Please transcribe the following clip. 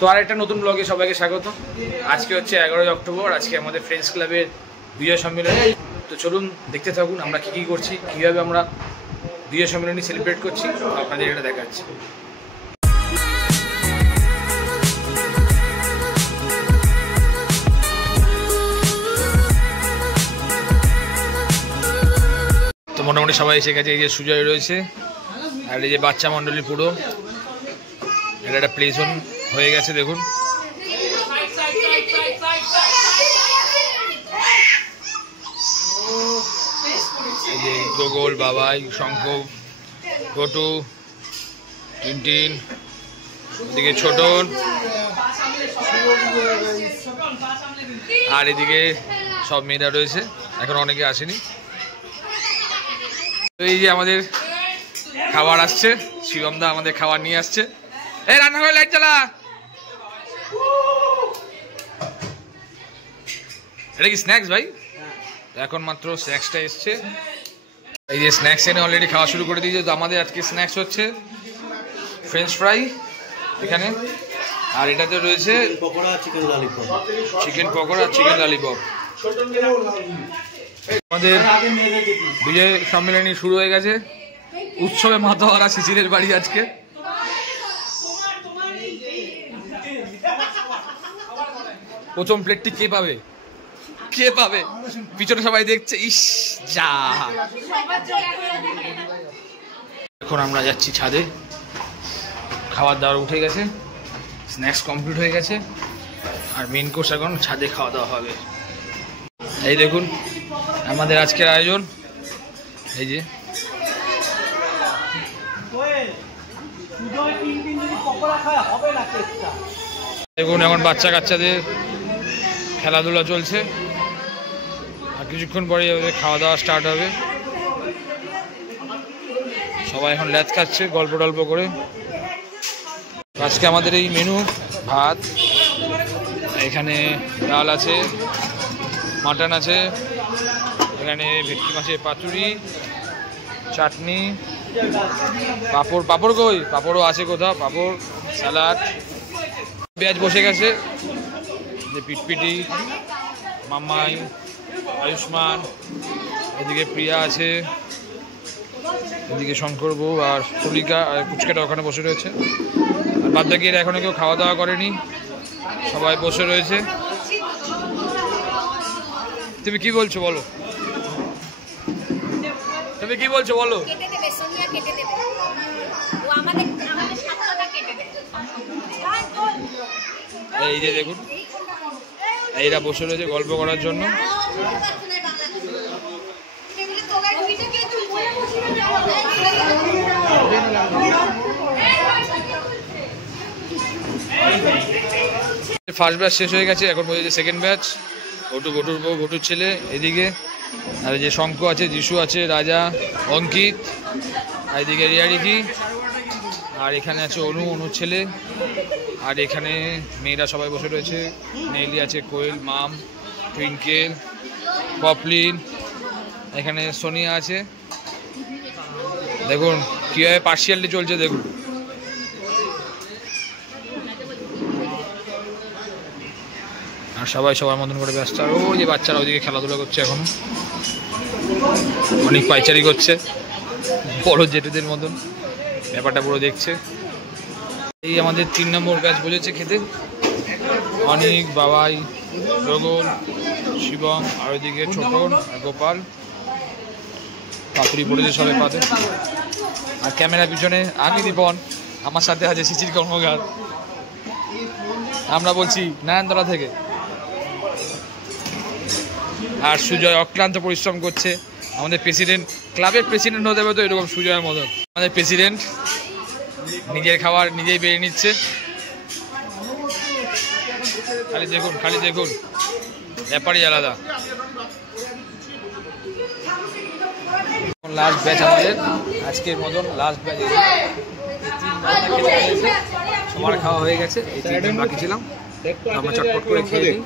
তো আরেকটা নতুন ব্লগে সবাইকে স্বাগত। আজকে হচ্ছে 11ই অক্টোবর, আজকে আমাদের ফ্রেন্ডস ক্লাবের বিজয় সম্মেলনী। তো চলুন দেখতে থাকুন আমরা কী কী করছি, কীভাবে আমরা বিজয় সম্মেলনী সেলিব্রেট করছি, আপনাদের এটা দেখাচ্ছি। তো মোটামুটি সবাই এসে গেছে। এই যে সুজয় রয়েছে, আর এই যে বাচ্চা মণ্ডলী পুরো এটা একটা প্লে জোন হয়ে গেছে। দেখুন এই যে গোগল, বাবাই, শঙ্খ, টোটু, টিনটিন, এদিকে ছোটন, আর এদিকে সব মেয়েরা রয়েছে, এখন অনেকে আসেনি। তো এই যে আমাদের খাবার আসছে, শিবম দা আমাদের খাবার নিয়ে আসছে। এই রান্না করে লাইট জ্বালা। এটা কি স্ন্যাক্স ভাই? এখন মাত্র স্ন্যাক্সটা এসছে। এই যে স্ন্যাক্স এনে অলরেডি খাওয়া শুরু করে দিয়েছে। তো আমাদের আজকে স্ন্যাক্স হচ্ছে ফ্রেঞ্চ ফ্রাই এখানে, আর এটাতে রয়েছে চিকেন পকোড়া, চিকেন ললিপপ। আমাদের বিজয় সম্মেলনী শুরু হয়ে গেছে। উৎসবে মাতোয়ারা শিশিরের বাড়ি আজকে। প্রথম প্লেটটি কে পাবে, কে পাবে? পিছনে সবাই দেখছে। ইস যা, এখন আমরা যাচ্ছি ছাদে। খাবার দাবার উঠে গেছে, স্ন্যাক্স কমপ্লিট হয়ে গেছে, আর মেন কোর্স এখন ছাদে খাওয়া দাওয়া হবে। এই দেখুন আমাদের আজকের আয়োজন। এই যে দেখুন এখন বাচ্চা কাচ্চাদের খেলাধুলা চলছে, আর কিছুক্ষণ পরে ওদের খাওয়া দাওয়া স্টার্ট হবে। সবাই এখন ল্যাচ খাচ্ছে গল্প টল্প করে। আজকে আমাদের এই মেনু ভাত, এখানে ডাল আছে, মাটন আছে, এখানে ভেটকি মাছের পাতুরি, চাটনি, পাঁপড়। পাঁপড় কই? পাঁপড়ও আছে কোথাও, পাঁপড়, স্যালাড। পেঁয়াজ বসে গেছে, যে পিটপিটি, মামাই, আয়ুষ্মান, এদিকে প্রিয়া আছে, এদিকে শঙ্কর বউ আর তুলিকা আর পুচকাটা ওখানে বসে রয়েছে। আর বাদ বাকি এরা এখনো কেউ খাওয়া দাওয়া করেনি, সবাই বসে রয়েছে। তুমি কি বলছো বলো, তুমি কি বলছো বলো? এই যে দেখুন এইরা বসে রয়েছে গল্প করার জন্য। ফার্স্ট ব্যাচ শেষ হয়ে গেছে, এখন বলছে সেকেন্ড ব্যাচ। ঘটু, ঘটুর বউ, ঘটুর ছেলে এদিকে, আর এই যে শঙ্খ আছে, যিশু আছে, রাজা, অঙ্কিত, আর এদিকে রিয়ারিকি, আর এখানে আছে অনু, অনুর ছেলে, আর এখানে মেয়েরা সবাই বসে রয়েছে। নেলি আছে, কোয়েল, মাম, টুইঙ্কেল, পপলিন, এখানে সোনিয়া আছে। দেখুন কীভাবে পার্সিয়ালি চলছে দেখুন। আর সবাই সবার মতন করে ব্যস্ত। আর ওই যে বাচ্চারা ওইদিকে খেলাধুলা করছে, এখন অনেক পাইচারি করছে বড় জেঠুদের মতন, ব্যাপারটা পুরো দেখছে। এই আমাদের 3 নম্বর ব্যাচ বলেছে খেতে। অনেক, বাবাই, রগল, শিবম, আর ওইদিকে ছোটন আর গোপাল। পাতুরি পড়েছে সবাই পাতে। আর ক্যামেরা পিছনে আমি দীপন, আমার সাথে আছে শিশির কর্মকার, আমরা বলছি নয়নতলা থেকে। আর সুজয় অক্লান্ত পরিশ্রম করছে, আমাদের প্রেসিডেন্ট, ক্লাবের প্রেসিডেন্ট হতে হবে তো এরকম সুজয়ের মতন। আমাদের প্রেসিডেন্ট নিজের খাবার নিজেই বেড়ে নিচ্ছে। খালি দেখুন, খালি দেখুন, ব্যাপারই আলাদা। লাস্ট ব্যাচ আমাদের আজকের মতন, লাস্ট ব্যাচ। সবার খাওয়া হয়ে গেছে, এই 3 দিন বাকি ছিলাম, আমরা চটপট করে খেয়ে নিই।